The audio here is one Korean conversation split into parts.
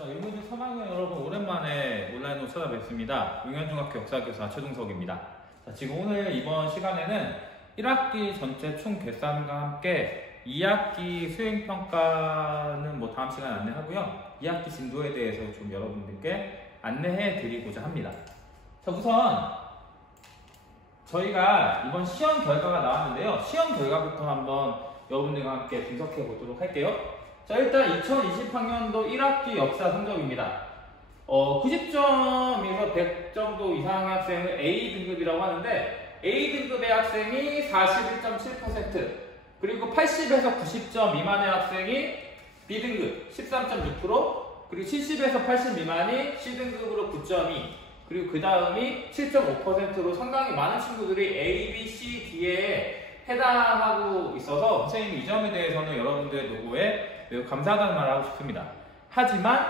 자, 용현중 3학년 여러분 오랜만에 온라인으로 찾아뵙습니다. 용현중학교 역사교사 최동석입니다. 자, 지금 오늘 이번 시간에는 1학기 전체 총決算과 함께 2학기 수행평가는 다음 시간에 안내하고요. 2학기 진도에 대해서 좀 여러분들께 안내해 드리고자 합니다. 자, 우선 저희가 이번 시험 결과가 나왔는데요. 시험 결과부터 한번 여러분들과 함께 분석해 보도록 할게요. 자, 일단 2020학년도 1학기 역사 성적입니다. 90점에서 100 정도 이상의 학생을 A등급이라고 하는데 A등급의 학생이 41.7%, 그리고 80에서 90점 미만의 학생이 B등급 13.6%, 그리고 70에서 80 미만이 C등급으로 9.2%, 그리고 그 다음이 7.5%로 상당히 많은 친구들이 A, B, C, D에 해당하고 있어서 선생님이 이 점에 대해서는 여러분들의 노고에 매우 감사하다는 말을 하고 싶습니다. 하지만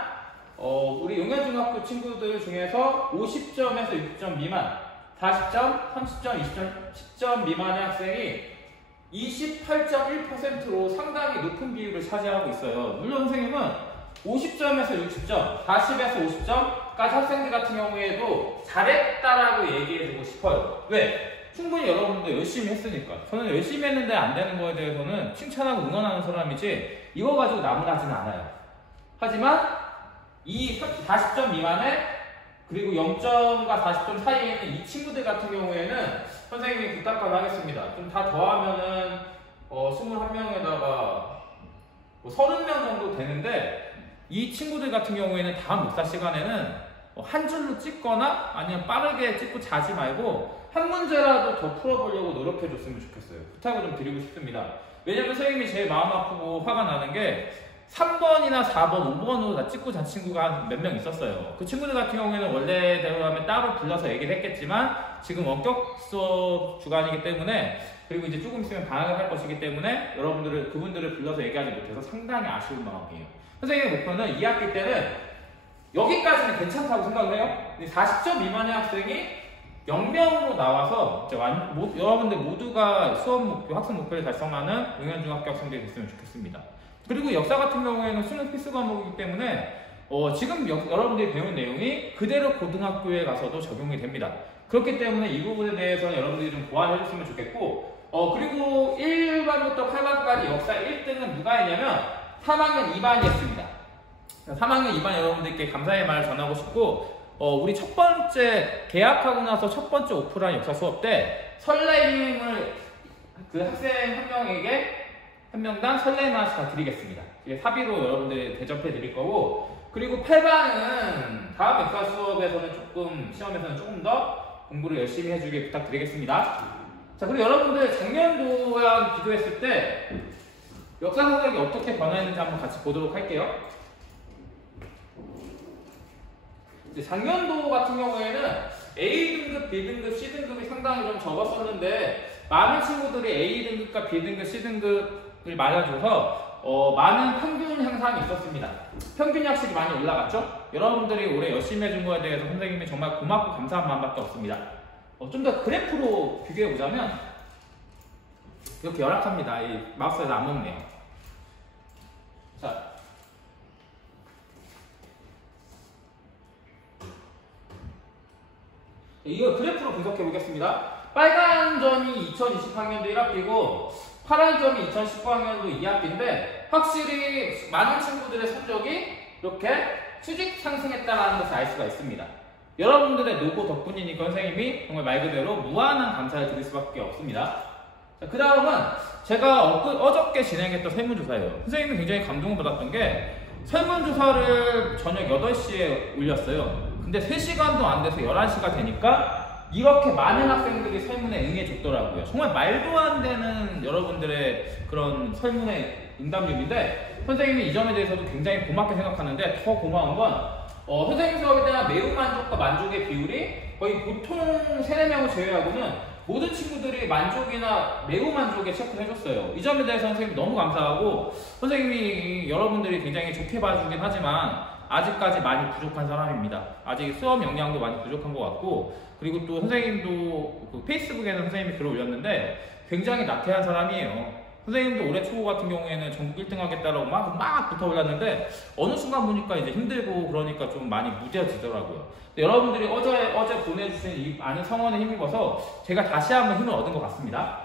우리 용현중학교 친구들 중에서 50점에서 6점 미만, 40점, 30점, 20점, 10점 미만의 학생이 28.1%로 상당히 높은 비율을 차지하고 있어요. 물론 선생님은 50점에서 60점, 40에서 50점까지 학생들 같은 경우에도 잘했다라고 얘기해주고 싶어요. 왜? 충분히 여러분도 열심히 했으니까. 저는 열심히 했는데 안 되는 거에 대해서는 칭찬하고 응원하는 사람이지 이거 가지고 나무라지는 않아요. 하지만 이 40점 미만에 그리고 0점과 40점 사이에 있는 이 친구들 같은 경우에는 선생님이 부탁을 하겠습니다. 좀 다 더하면은 21명에다가 30명 정도 되는데 이 친구들 같은 경우에는 다음 목사 시간에는 한 줄로 찍거나 아니면 빠르게 찍고 자지 말고 한 문제라도 더 풀어보려고 노력해 줬으면 좋겠어요. 부탁을 좀 드리고 싶습니다. 왜냐면 선생님이 제일 마음 아프고 화가 나는 게 3번이나 4번, 5번으로 다 찍고 잔 친구가 몇 명 있었어요. 그 친구들 같은 경우에는 원래대로 하면 따로 불러서 얘기를 했겠지만 지금 원격 수업 주간이기 때문에, 그리고 이제 조금 있으면 방학을 할 것이기 때문에 그분들을 불러서 얘기하지 못해서 상당히 아쉬운 마음이에요. 선생님의 목표는 2학기 때는 여기까지는 괜찮다고 생각을 해요. 40점 미만의 학생이 0명으로 나와서 여러분들 모두가 수업 목표, 학습 목표를 달성하는 용현중학교 학생들이 됐으면 좋겠습니다. 그리고 역사 같은 경우에는 수능 필수 과목이기 때문에 지금 여러분들이 배운 내용이 그대로 고등학교에 가서도 적용이 됩니다. 그렇기 때문에 이 부분에 대해서는 여러분들이 좀 보완해 줬으면 좋겠고, 그리고 1반부터 8반까지 역사 1등은 누가 했냐면 3학년 2반이 했습니다. 3학년 2반 여러분들께 감사의 말을 전하고 싶고, 우리 첫 번째 개학하고 나서 첫 번째 오프라인 역사 수업 때 설레임을 그 학생 한 명당 설레임 하나씩 다 드리겠습니다. 이게 사비로 여러분들 대접해 드릴 거고, 그리고 8반은 다음 역사 수업에서는 시험에서는 조금 더 공부를 열심히 해주길 부탁드리겠습니다. 자, 그리고 여러분들 작년도랑 비교했을 때 역사 성적이 어떻게 변화했는지 한번 같이 보도록 할게요. 작년도 같은 경우에는 A등급, B등급, C등급이 상당히 좀 적었었는데 많은 친구들이 A등급과 B등급, C등급을 맞아줘서 많은 평균 향상이 있었습니다. 평균이 확실히 많이 올라갔죠? 여러분들이 올해 열심히 해준 거에 대해서 선생님이 정말 고맙고 감사한 마음밖에 없습니다. 좀 더 그래프로 비교해보자면 이렇게 열악합니다. 이 마우스에서 안 먹네요. 자, 이걸 그래프로 분석해 보겠습니다. 빨간 점이 2020학년도 1학기고 파란 점이 2019학년도 2학기인데 확실히 많은 친구들의 성적이 이렇게 수직 상승했다는 것을 알 수가 있습니다. 여러분들의 노고 덕분이니까 선생님이 정말 말 그대로 무한한 감사를 드릴 수밖에 없습니다. 그 다음은 제가 어저께 진행했던 설문조사예요. 선생님이 굉장히 감동을 받았던 게 설문조사를 저녁 8시에 올렸어요. 근데 3시간도 안 돼서 11시가 되니까 이렇게 많은 학생들이 설문에 응해줬더라고요. 정말 말도 안 되는 여러분들의 그런 설문의 응답률인데 선생님이 이 점에 대해서도 굉장히 고맙게 생각하는데, 더 고마운 건 선생님 수업에 대한 매우 만족과 만족의 비율이 거의 보통 3-4명을 제외하고는 모든 친구들이 만족이나 매우 만족에 체크를 해줬어요. 이 점에 대해서 선생님 너무 감사하고, 선생님이 여러분들이 굉장히 좋게 봐주긴 하지만 아직까지 많이 부족한 사람입니다. 아직 수업 역량도 많이 부족한 것 같고, 그리고 또 선생님도 페이스북에는 선생님이 글을 올렸는데 굉장히 나태한 사람이에요. 선생님도 올해 초고 같은 경우에는 전국 1등 하겠다라고 막 붙어 올랐는데 어느 순간 보니까 이제 힘들고 그러니까 좀 많이 무뎌지더라고요. 여러분들이 어제 보내주신 이 많은 성원에 힘입어서 제가 다시 한번 힘을 얻은 것 같습니다.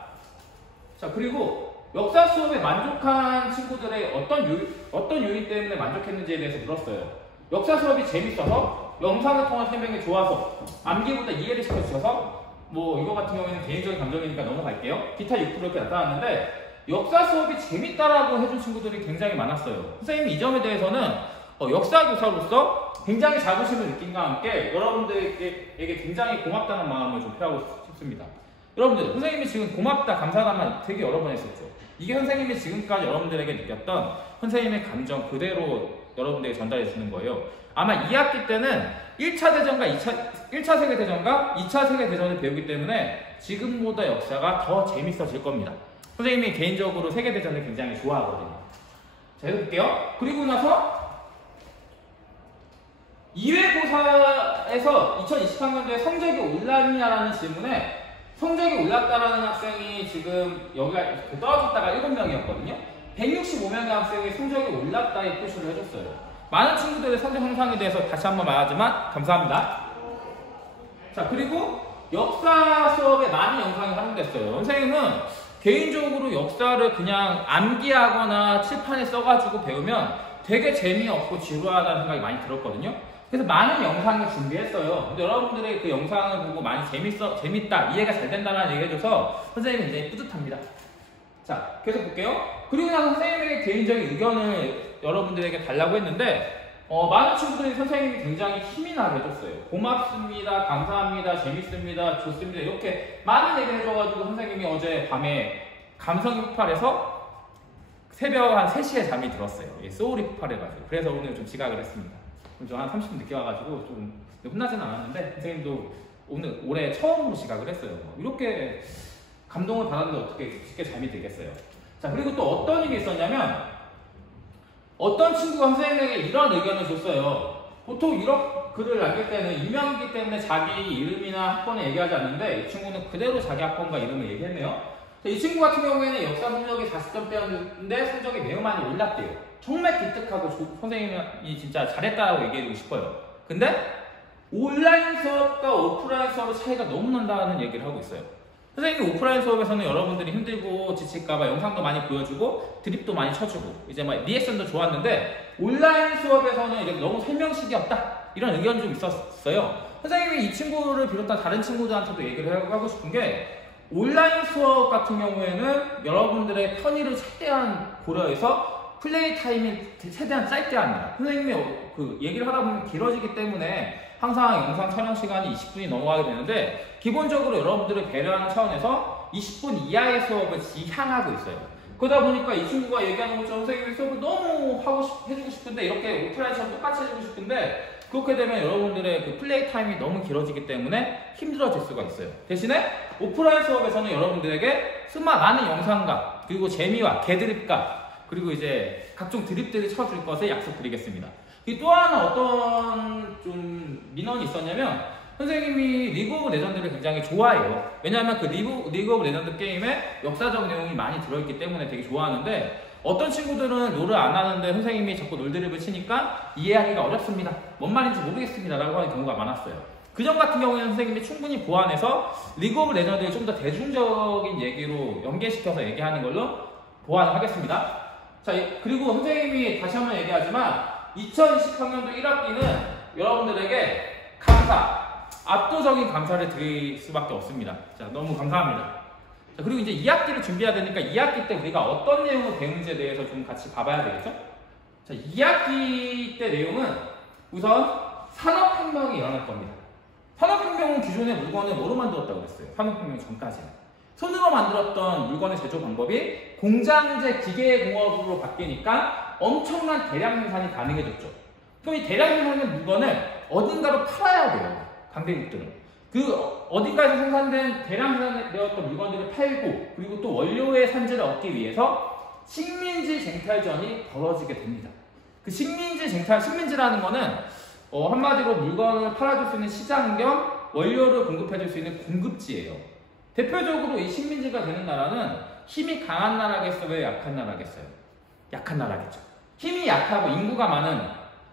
자, 그리고 역사 수업에 만족한 친구들의 어떤 요인 때문에 만족했는지에 대해서 물었어요. 역사 수업이 재밌어서, 영상을 통한 설명이 좋아서, 암기보다 이해를 시켜주셔서, 뭐 이거 같은 경우에는 개인적인 감정이니까 넘어갈게요. 기타 6% 이렇게 나타났는데 역사 수업이 재밌다라고 해준 친구들이 굉장히 많았어요. 선생님이 이 점에 대해서는 역사 교사로서 굉장히 자부심을 느낀과 함께 여러분들에게 굉장히 고맙다는 마음을 좀 표하고 싶습니다. 여러분들, 선생님이 지금 고맙다, 감사하다는 말 되게 여러 번 했었죠. 이게 선생님이 지금까지 여러분들에게 느꼈던 선생님의 감정 그대로 여러분들에게 전달해 주는 거예요. 아마 2학기 때는 1차 세계대전과 2차 세계대전을 배우기 때문에 지금보다 역사가 더 재밌어질 겁니다. 선생님이 개인적으로 세계대전을 굉장히 좋아하거든요. 자, 해볼게요. 그리고 나서 2회고사에서 2023년도에 성적이 올랐냐라는 질문에 성적이 올랐다라는 학생이 지금 여기가 떨어졌다가 7명이었거든요. 165명의 학생이 성적이 올랐다에 표시를 해줬어요. 많은 친구들의 성적 향상에 대해서 다시 한번 말하지만 감사합니다. 자, 그리고 역사 수업에 많은 영상이 활용됐어요. 선생님은 개인적으로 역사를 그냥 암기하거나 칠판에 써가지고 배우면 되게 재미없고 지루하다는 생각이 많이 들었거든요. 그래서 많은 영상을 준비했어요. 근데 여러분들의 그 영상을 보고 많이 재밌다, 이해가 잘 된다는 얘기해줘서 선생님이 굉장히 뿌듯합니다. 자, 계속 볼게요. 그리고 나서 선생님에게 개인적인 의견을 여러분들에게 달라고 했는데 많은 친구들이 선생님이 굉장히 힘이 나게 해줬어요. 고맙습니다, 감사합니다, 재밌습니다, 좋습니다 이렇게 많은 얘기를 해줘가지고 선생님이 어제 밤에 감성이 폭발해서 새벽 한 3시에 잠이 들었어요. 소울이 폭발해가지고. 그래서 오늘 좀 지각을 했습니다. 저 한 30분 늦게 와가지고 좀 혼나지는 않았는데 선생님도 올해 처음으로 지각을 했어요. 이렇게 감동을 받았는데 어떻게 쉽게 잠이 들겠어요. 자, 그리고 또 어떤 일이 있었냐면 어떤 친구가 선생님에게 이런 의견을 줬어요. 보통 이런 글을 남길 때는 익명이기 때문에 자기 이름이나 학번을 얘기하지 않는데 이 친구는 그대로 자기 학번과 이름을 얘기했네요. 이 친구 같은 경우에는 역사 성적이 40점대였는데 성적이 매우 많이 올랐대요. 정말 기특하고 선생님이 진짜 잘했다라고 얘기해주고 싶어요. 근데 온라인 수업과 오프라인 수업의 차이가 너무 난다는 얘기를 하고 있어요. 선생님이 오프라인 수업에서는 여러분들이 힘들고 지칠까봐 영상도 많이 보여주고 드립도 많이 쳐주고 이제 막 리액션도 좋았는데 온라인 수업에서는 이제 너무 설명식이 없다 이런 의견이 좀 있었어요. 선생님이 이 친구를 비롯한 다른 친구들한테도 얘기를 하고 싶은 게 온라인 수업 같은 경우에는 여러분들의 편의를 최대한 고려해서 플레이 타임이 최대한 짧게 합니다. 선생님이 그 얘기를 하다 보면 길어지기 때문에 항상 영상 촬영 시간이 20분이 넘어가게 되는데 기본적으로 여러분들을 배려하는 차원에서 20분 이하의 수업을 지향하고 있어요. 그러다 보니까 이 친구가 얘기하는 것처럼 선생님이 수업을 너무 해주고 싶은데 이렇게 오프라인처럼 똑같이 해주고 싶은데 그렇게 되면 여러분들의 그 플레이 타임이 너무 길어지기 때문에 힘들어질 수가 있어요. 대신에 오프라인 수업에서는 여러분들에게 많은 영상과 그리고 재미와 개드립과 그리고 이제 각종 드립들을 쳐줄 것을 약속드리겠습니다. 또 하나 어떤 좀 민원이 있었냐면 선생님이 리그 오브 레전드를 굉장히 좋아해요. 왜냐하면 그 리그 오브 레전드 게임에 역사적 내용이 많이 들어있기 때문에 되게 좋아하는데 어떤 친구들은 롤을 안 하는데 선생님이 자꾸 롤 드립을 치니까 이해하기가 어렵습니다. 뭔 말인지 모르겠습니다 라고 하는 경우가 많았어요. 그 점 같은 경우에는 선생님이 충분히 보완해서 리그 오브 레전드를 좀 더 대중적인 얘기로 연계시켜서 얘기하는 걸로 보완을 하겠습니다. 자, 그리고 선생님이 다시 한번 얘기하지만 2023년도 1학기는 여러분들에게 압도적인 감사를 드릴 수밖에 없습니다. 자, 너무 감사합니다. 자, 그리고 이제 2학기를 준비해야 되니까 2학기 때 우리가 어떤 내용을 배우는지에 대해서 좀 같이 봐봐야 되겠죠? 자, 2학기 때 내용은 우선 산업혁명이 일어날 겁니다. 산업혁명은 기존의 물건을 뭐로 만들었다고 그랬어요? 산업혁명 전까지는. 손으로 만들었던 물건의 제조 방법이 공장제 기계공업으로 바뀌니까 엄청난 대량 생산이 가능해졌죠. 그럼 이 대량 생산된 물건을 어딘가로 팔아야 돼요. 강대국들은. 그 어딘가에서 생산된 대량 생산되었던 물건들을 팔고 그리고 또 원료의 산지를 얻기 위해서 식민지 쟁탈전이 벌어지게 됩니다. 그 식민지라는 거는 한마디로 물건을 팔아줄 수 있는 시장 겸 원료를 공급해줄 수 있는 공급지예요. 대표적으로 이 식민지가 되는 나라는 힘이 강한 나라겠어요? 약한 나라겠어요? 약한 나라겠죠. 힘이 약하고 인구가 많은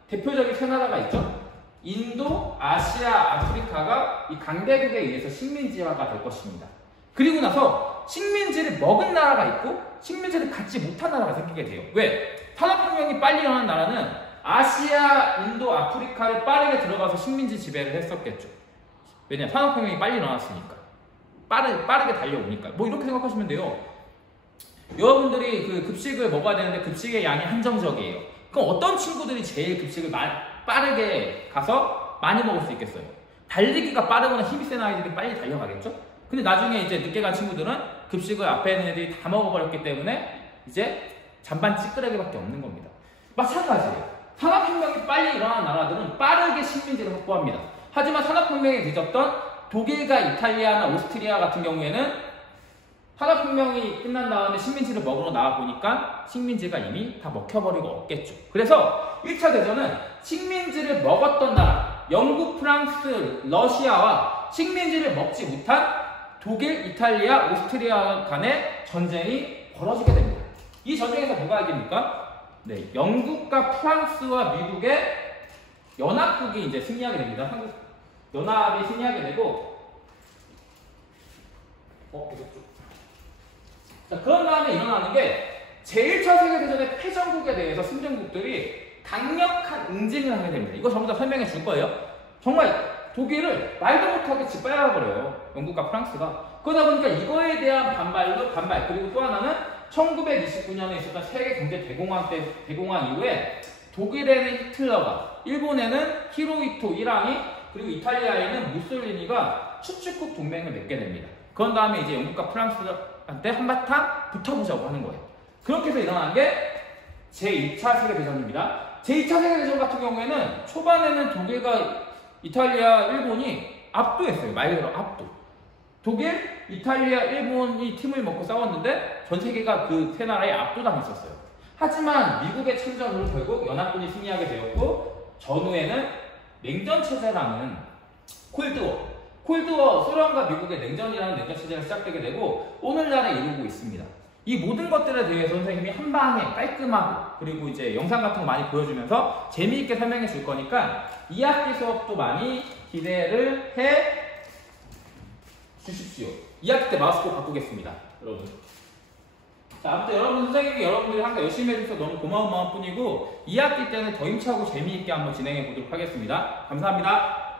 대표적인 세 나라가 있죠. 인도, 아시아, 아프리카가 이 강대국에 의해서 식민지화가 될 것입니다. 그리고 나서 식민지를 먹은 나라가 있고 식민지를 갖지 못한 나라가 생기게 돼요. 왜? 산업혁명이 빨리 일어난 나라는 아시아, 인도, 아프리카를 빠르게 들어가서 식민지 지배를 했었겠죠. 왜냐면 산업혁명이 빨리 일어났으니까. 빠르게 달려오니까. 뭐 이렇게 생각하시면 돼요. 여러분들이 그 급식을 먹어야 되는데 급식의 양이 한정적이에요. 그럼 어떤 친구들이 제일 급식을 빠르게 가서 많이 먹을 수 있겠어요? 달리기가 빠르거나 힘이 센 아이들이 빨리 달려가겠죠? 근데 나중에 이제 늦게 간 친구들은 급식을 앞에 있는 애들이 다 먹어버렸기 때문에 이제 잔반 찌끄레기밖에 없는 겁니다. 마찬가지예요. 산업혁명이 빨리 일어난 나라들은 빠르게 식민지를 확보합니다. 하지만 산업혁명이 늦었던 독일과 이탈리아나 오스트리아 같은 경우에는 산업혁명이 끝난 다음에 식민지를 먹으러 나와보니까 식민지가 이미 다 먹혀버리고 없겠죠. 그래서 1차 대전은 식민지를 먹었던 나라, 영국, 프랑스, 러시아와 식민지를 먹지 못한 독일, 이탈리아, 오스트리아 간의 전쟁이 벌어지게 됩니다. 이 전쟁에서 뭐가 이깁니까? 네, 영국과 프랑스와 미국의 연합국이 이제 승리하게 됩니다. 한국 연합이 승리하게 되고, 자, 그런 다음에 일어나는 게 제1차 세계대전의 패전국에 대해서 승전국들이 강력한 응징을 하게 됩니다. 이거 전부 다 설명해 줄 거예요. 정말 독일을 말도 못하게 짓밟아버려요. 영국과 프랑스가. 그러다 보니까 이거에 대한 반발, 그리고 또 하나는 1929년에 있었던 세계 경제 대공황 이후에 독일에는 히틀러가, 일본에는 히로히토 1왕이, 그리고 이탈리아에는 무솔리니가 추축국 동맹을 맺게 됩니다. 그런 다음에 이제 영국과 프랑스한테 한바탕 붙어보자고 하는 거예요. 그렇게 해서 일어난 게 제2차 세계대전입니다. 제2차 세계대전 같은 경우에는 초반에는 독일과 이탈리아, 일본이 압도했어요. 말 그대로 압도. 독일, 이탈리아, 일본이 팀을 먹고 싸웠는데 전 세계가 그 세 나라에 압도당했었어요. 하지만 미국의 참전으로 결국 연합군이 승리하게 되었고, 전후에는 냉전체제라는 콜드워, 소련과 미국의 냉전이라는 냉전체제가 시작되게 되고 오늘날에 이루고 있습니다. 이 모든 것들에 대해서 선생님이 한 방에 깔끔하고, 그리고 이제 영상 같은 거 많이 보여주면서 재미있게 설명해 줄 거니까 2학기 수업도 많이 기대를 해 주십시오. 2학기 때 마우스 꼭 바꾸겠습니다, 여러분. 자, 아무튼 여러분, 선생님이 여러분들이 항상 열심히 해주셔서 너무 고마운 마음뿐이고 2학기 때는 더 힘차고 재미있게 한번 진행해 보도록 하겠습니다. 감사합니다.